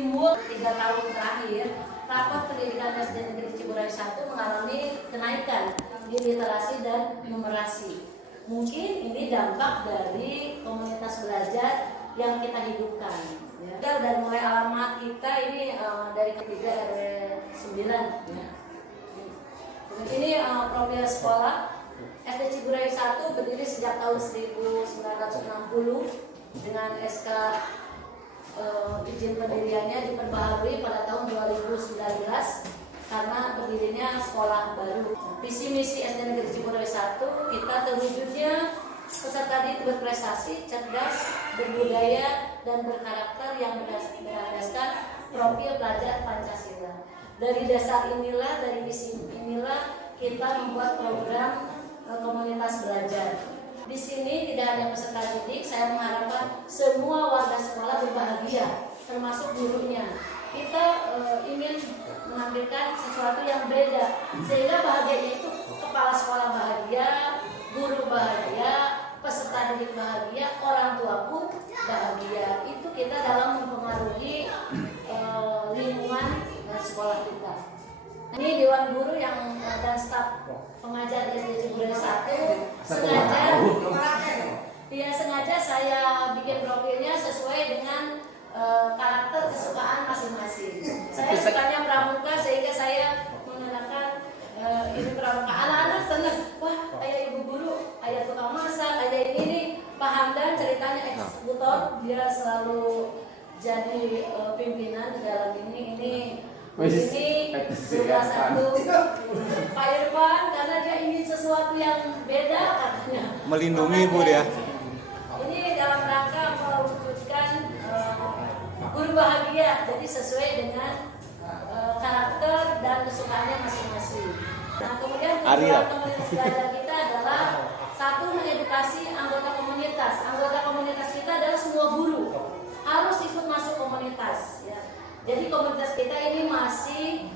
timbul 3 tahun terakhir, rapat pendidikan SD Negeri Ciburayu 1 mengalami kenaikan di literasi dan numerasi. Mungkin ini dampak dari komunitas belajar yang kita hidupkan. Ya. Dari mulai alamat kita ini dari ketiga RW 9. Ya. Ini profil sekolah SD Ciburayu 1 berdiri sejak tahun 1960 dengan SK izin pendiriannya diperbaharui pada tahun 2019 karena berdirinya sekolah baru. Visi misi SD Negeri Ciburayu 1 kita terwujudnya peserta didik berprestasi, cerdas, berbudaya, dan berkarakter yang berdasarkan profil pelajar Pancasila. Dari dasar inilah, dari visi inilah kita membuat program komunitas belajar. Di sini tidak hanya peserta didik, saya mengharapkan semua warga sekolah berbahagia, termasuk gurunya. Kita ingin menampilkan sesuatu yang beda, sehingga bahagianya itu kepala sekolah bahagia, guru bahagia, peserta didik bahagia, orang tua pun bahagia. Itu kita dalam mempengaruhi lingkungan sekolah kita. Ini Dewan Guru yang dan staf pengajar di SD Ciburayu 1 sengaja saya bikin profilnya sesuai dengan karakter kesukaan masing-masing. Saya sukanya pramuka sehingga saya menggunakan ini pramuka. Anak-anak senang, wah ayah ibu guru, ayah tukang masak, ayah ini Pak Hamdan ceritanya eksekutor, dia selalu jadi pimpinan di dalam ini sudah satu Pak Irfan karena dia ingin sesuatu yang beda katanya. Melindungi Bu ya. Ini dalam rangka mewujudkan guru bahagia, jadi sesuai dengan karakter dan kesukaannya masing-masing. Nah, kemudian tujuan komunitas belajar kita adalah satu, mengedukasi anggota komunitas. Anggota komunitas kita adalah semua guru harus ikut masuk komunitas. Ya. Jadi komunitas kita ini masih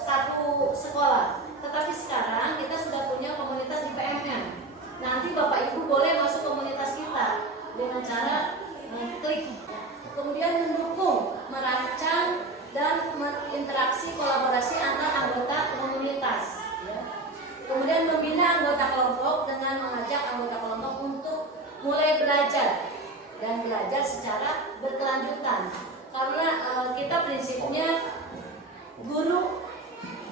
satu sekolah, tetapi sekarang kita sudah punya komunitas di PMN. Nanti Bapak Ibu boleh masuk komunitas kita dengan cara klik. Kemudian mendukung, merancang dan berinteraksi kolaborasi antar anggota komunitas. Ya. Kemudian membina anggota kelompok dengan mengajak anggota kelompok untuk mulai belajar dan belajar secara berkelanjutan. Karena kita prinsipnya guru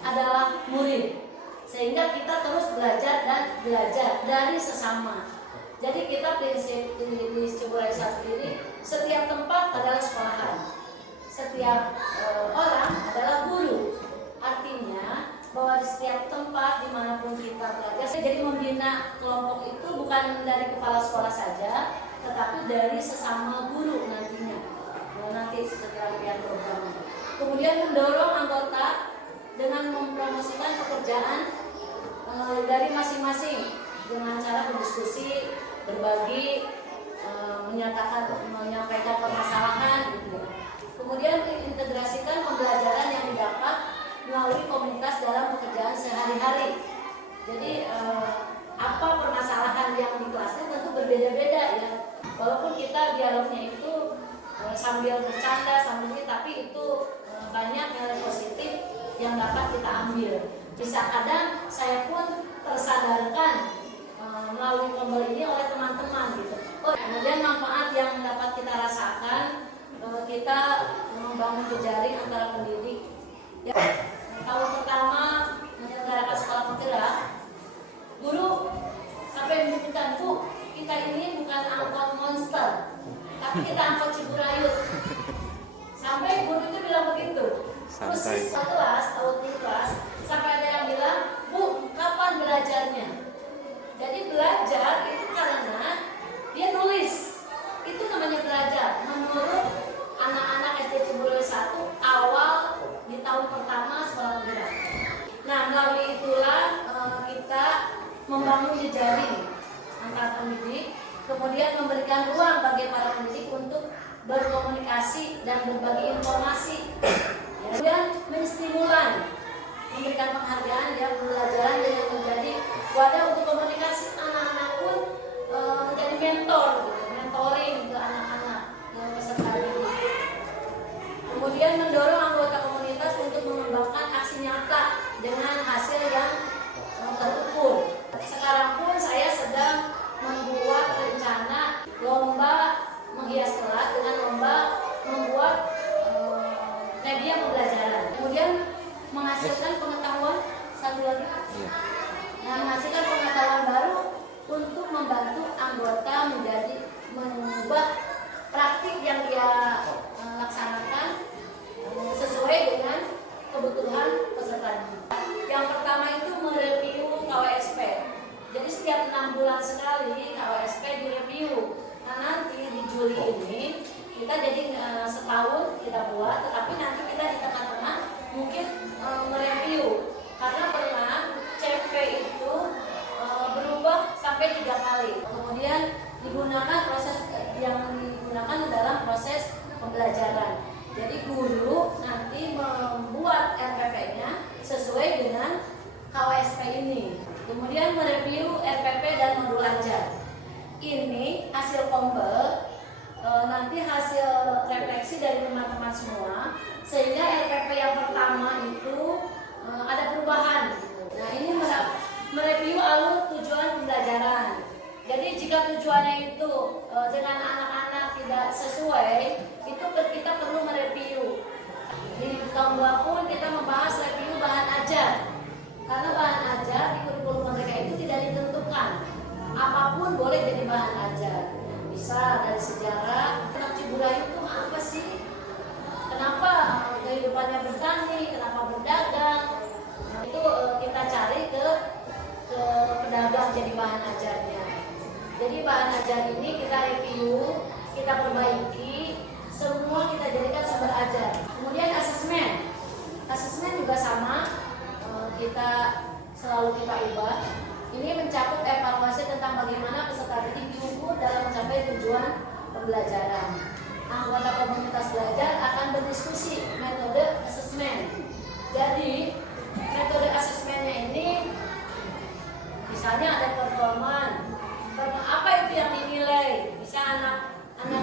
adalah murid, sehingga kita terus belajar dan belajar dari sesama. Jadi kita prinsip di Ciburayu 1 ini, setiap tempat adalah sekolahan, setiap orang adalah guru. Artinya bahwa di setiap tempat dimanapun kita belajar, jadi membina kelompok itu bukan dari kepala sekolah saja, tetapi dari sesama guru nantinya. Nanti setelah lihat program. Kemudian mendorong anggota dengan mempromosikan pekerjaan dari masing-masing dengan cara berdiskusi, berbagi, menyampaikan permasalahan gitu. Kemudian integrasikan pembelajaran yang didapat melalui komunitas dalam pekerjaan sehari-hari. Jadi apa permasalahan yang di kelasnya tentu berbeda-beda ya. Walaupun kita dialognya itu sambil bercanda, sambil ini, tapi itu banyak nilai positif yang dapat kita ambil. Bisa kadang saya pun tersadarkan melalui mobil ini oleh teman-teman gitu. Kemudian manfaat yang dapat kita rasakan, kita membangun jejaring antara pendidik. Ya, tahun pertama menyelenggarakan sekolah penggerak, guru sampai menyebutkan, Bu, kita ini bukan angkot monster, tapi kita angkot Ciburayu. Sampai guru itu bilang begitu. Terus siswa kelas, kelas, sampai ada yang bilang, Bu, kapan belajarnya? Jadi belajar itu karena dia nulis. Itu namanya belajar. Menurut anak-anak SD Ciburayu 1 awal di tahun pertama sekolah penggerak. Nah, melalui itulah kita membangun jejaring antar pendidik, kemudian memberikan ruang bagi para pendidik untuk berkomunikasi dan berbagi informasi. Kemudian menstimulan, memberikan penghargaan ya, pembelajaran yang menjadi wadah untuk komunikasi. Anak-anak pun menjadi mentor, gitu, mentoring ke anak-anak yang peserta didik. Kemudian mendorong anggota komunitas untuk mengembangkan aksi nyata dengan hasil yang terukur. Sekarang pun saya sedang membuat rencana lomba menghias kelas dengan lomba membuat media pembelajaran. Kemudian menghasilkan pengetahuan satu lagi. Nah, menghasilkan pengetahuan baru untuk membantu anggota mengubah praktik yang dia laksanakan sesuai dengan kebutuhan peserta. Yang pertama itu mereview KWSP. Jadi setiap 6 bulan sekali KWSP direview. Nah, nanti di Juli ini kita jadi setahun kita buat, tetapi nanti kita di tengah-tengah mungkin mereview karena pernah CP itu berubah sampai 3 kali. Kemudian digunakan proses yang digunakan dalam proses pembelajaran. Jadi guru nanti membuat RPP-nya sesuai dengan KWSP ini. Kemudian mereview RPP dan modul ajar. Ini hasil kombel, nanti hasil refleksi dari teman-teman semua, sehingga RPP yang pertama itu ada perubahan. Nah, ini mereview alur tujuan pembelajaran. Jadi jika tujuannya itu dengan anak-anak tidak sesuai, itu kita perlu mereview. Di tahun 2 pun kita membahas review bahan ajar. Karena bahan ajar di kurikulum mereka itu tidak ditentukan. Apapun boleh jadi bahan ajar. Bisa dari sejarah, anak Ciburayu itu apa sih? Kenapa kehidupannya bertani, kenapa berdagang? Nah, itu kita cari ke pedagang jadi bahan ajarnya. Jadi bahan ajar ini kita review, kita perbaiki, semua kita jadikan sumber ajar. Kemudian asesmen. Asesmen juga sama, kita selalu kita ubah. Ini mencakup evaluasi tentang bagaimana peserta didik diukur dalam mencapai tujuan pembelajaran. Anggota komunitas belajar akan berdiskusi metode asesmen. Jadi metode asesmennya ini misalnya ada performan. Apa itu yang dinilai? Bisa anak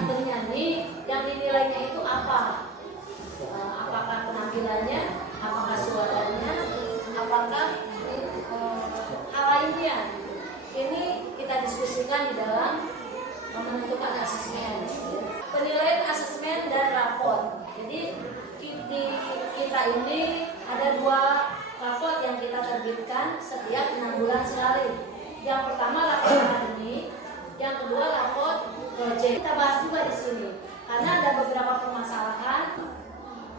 bernyanyi, yang dinilainya itu apa? Apakah penampilannya, apakah suaranya, apakah hal lainnya? Ini kita diskusikan di dalam menentukan asesmen. Penilaian asesmen dan rapor. Jadi di kita ini ada 2 rapor yang kita terbitkan setiap 6 bulan sekali. Yang pertama rapor akademik, yang kedua rapor proyek. Kita bahas juga di sini karena ada beberapa permasalahan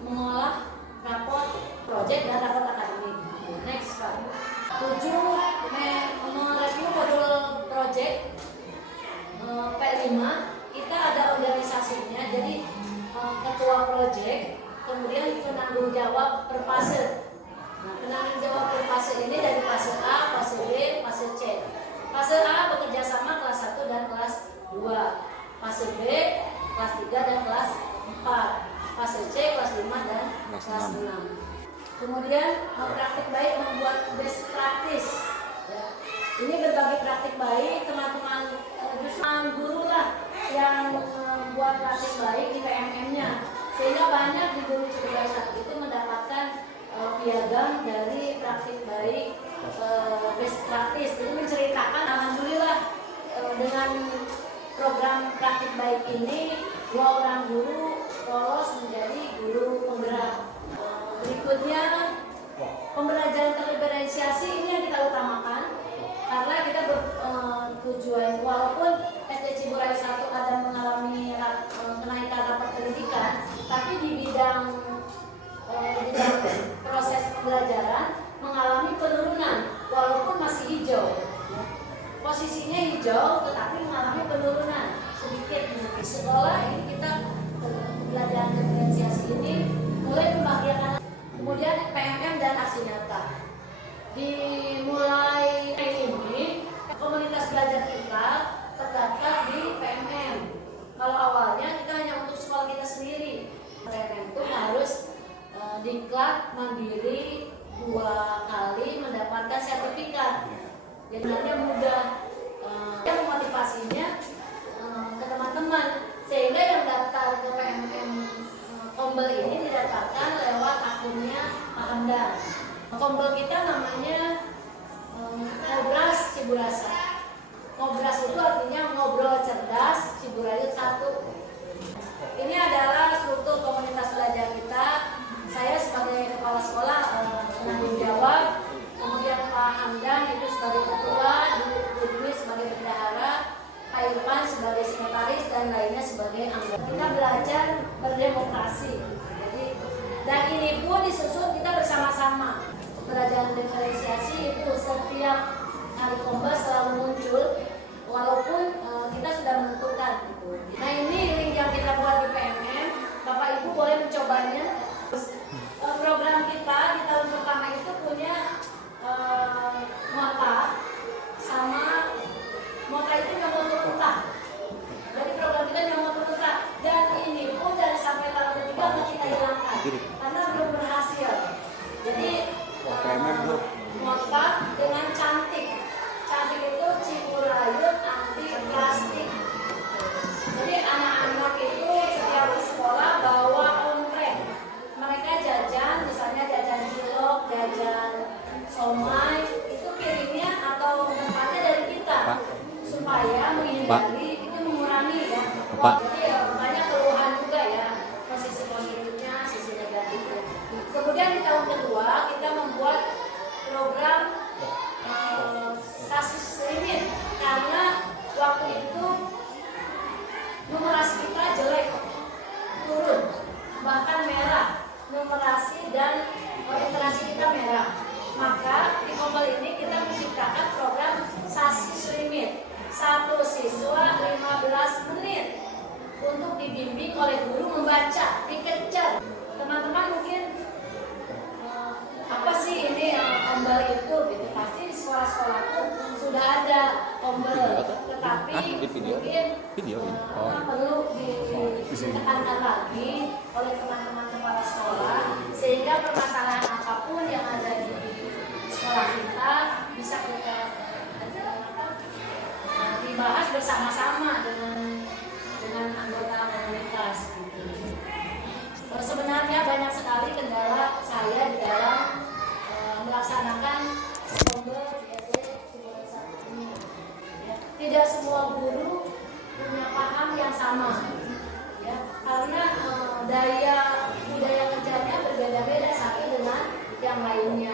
mengolah rapor proyek dan rapor akademik. Next, Pak. 7 mereview modul proyek. P5 kita ada organisasinya. Jadi ketua proyek, kemudian penanggung jawab per fase. Nah, penanggung jawab per fase ini dari fase A, fase B, fase C. Fase A bekerja sama kelas 1 dan kelas 2. Fase B kelas 3 dan kelas 4. Fase C kelas 5 dan kelas 6. Kemudian praktik baik membuat best practice. Ya. Ini berbagi praktik baik, teman-teman guru lah yang membuat praktik baik di PMM-nya. Sehingga banyak di guru Ciburayu 1 itu mendapatkan piagam dari praktik baik best practice. Jadi menceritakan alhamdulillah dengan program praktik baik ini 2 orang guru lolos menjadi guru penggerak. Berikutnya pembelajaran terdiferensiasi ini yang kita utamakan karena kita bertujuan walaupun SD Ciburayu 1 ada mengalami kenaikan rapat pendidikan, tapi di bidang proses pembelajaran mengalami penurunan walaupun masih hijau. Posisinya hijau tetapi mengalami penurunan sedikit. Di sekolah ini kita pembelajaran diferensiasi ini mulai membahagiakan. Kemudian PMM dan aksi nyata. Dimulai ini komunitas belajar kita terdaftar di PMM. Kalau awalnya kita hanya untuk sekolah kita sendiri. PMM itu harus diklat mandiri 2 kali mendapatkan sertifikat. Jadi sebenarnya mudah. Yang motivasinya ke teman-teman sehingga yang daftar ke PMM Kombel ini tidak akunnya Pak Hamdan. Kombel kita namanya Ngobras Ciburasa. Ngobras itu artinya ngobrol cerdas, Ciburayut 1. Ini adalah struktur komunitas belajar kita. Saya sebagai kepala sekolah menanggung jawab, kemudian Pak Hamdan itu sebagai ketua, Dwi sebagai bendahara, Pak Irfan sebagai sekretaris, dan lainnya sebagai anggota. Kita belajar berdemokrasi. Jadi, dan ini pun disusun kita bersama-sama. Pelajaran diferensiasi itu setiap hari Kombel selalu muncul, walaupun kita sudah menentukan. Nah, ini link yang kita buat di PMM. Bapak Ibu boleh mencobanya. Program kita di tahun pertama itu punya mota sama mota itu nyomot mentah. Jadi program kita nyomot mentah, dan ini pun dari sampai tahun ketiga kita hilangkan karena belum berhasil. Jadi mota dengan cantik itu Ciburayut anti plastik. Jadi anak-anak itu setiap sekolah bawa omprek. Mereka jajan, misalnya jajan cilok, jajan somai, itu kirimnya atau tempatnya dari kita, supaya menghindari itu mengurangi ya. Jadi banyak keluhan juga ya, sisi positifnya, sisi negatifnya. Kemudian di tahun kedua kita membuat program kasus limit, karena waktu itu numerasi kita jelek, turun, bahkan merah, numerasi dan literasi kita merah. Maka di Kombel ini kita menciptakan program sasis limit, 1 siswa 15 menit untuk dibimbing oleh guru membaca, dikejar. Teman-teman mungkin apa sih ini Kombel itu gitu. Pasti di sekolah-sekolah pun sudah ada Kombel, tetapi mungkin perlu ditekankan lagi oleh teman-teman kepala sekolah, sehingga permasalahan apapun yang ada di sekolah kita bisa kita dibahas bersama-sama dengan anggota komunitas gitu. Sebenarnya banyak sekali kendala saya di dalam melaksanakan Kombel BSD Ciburayut 1 ini. Ya, tidak semua guru punya paham yang sama, ya, karena budaya kerjanya berbeda-beda satu dengan yang lainnya.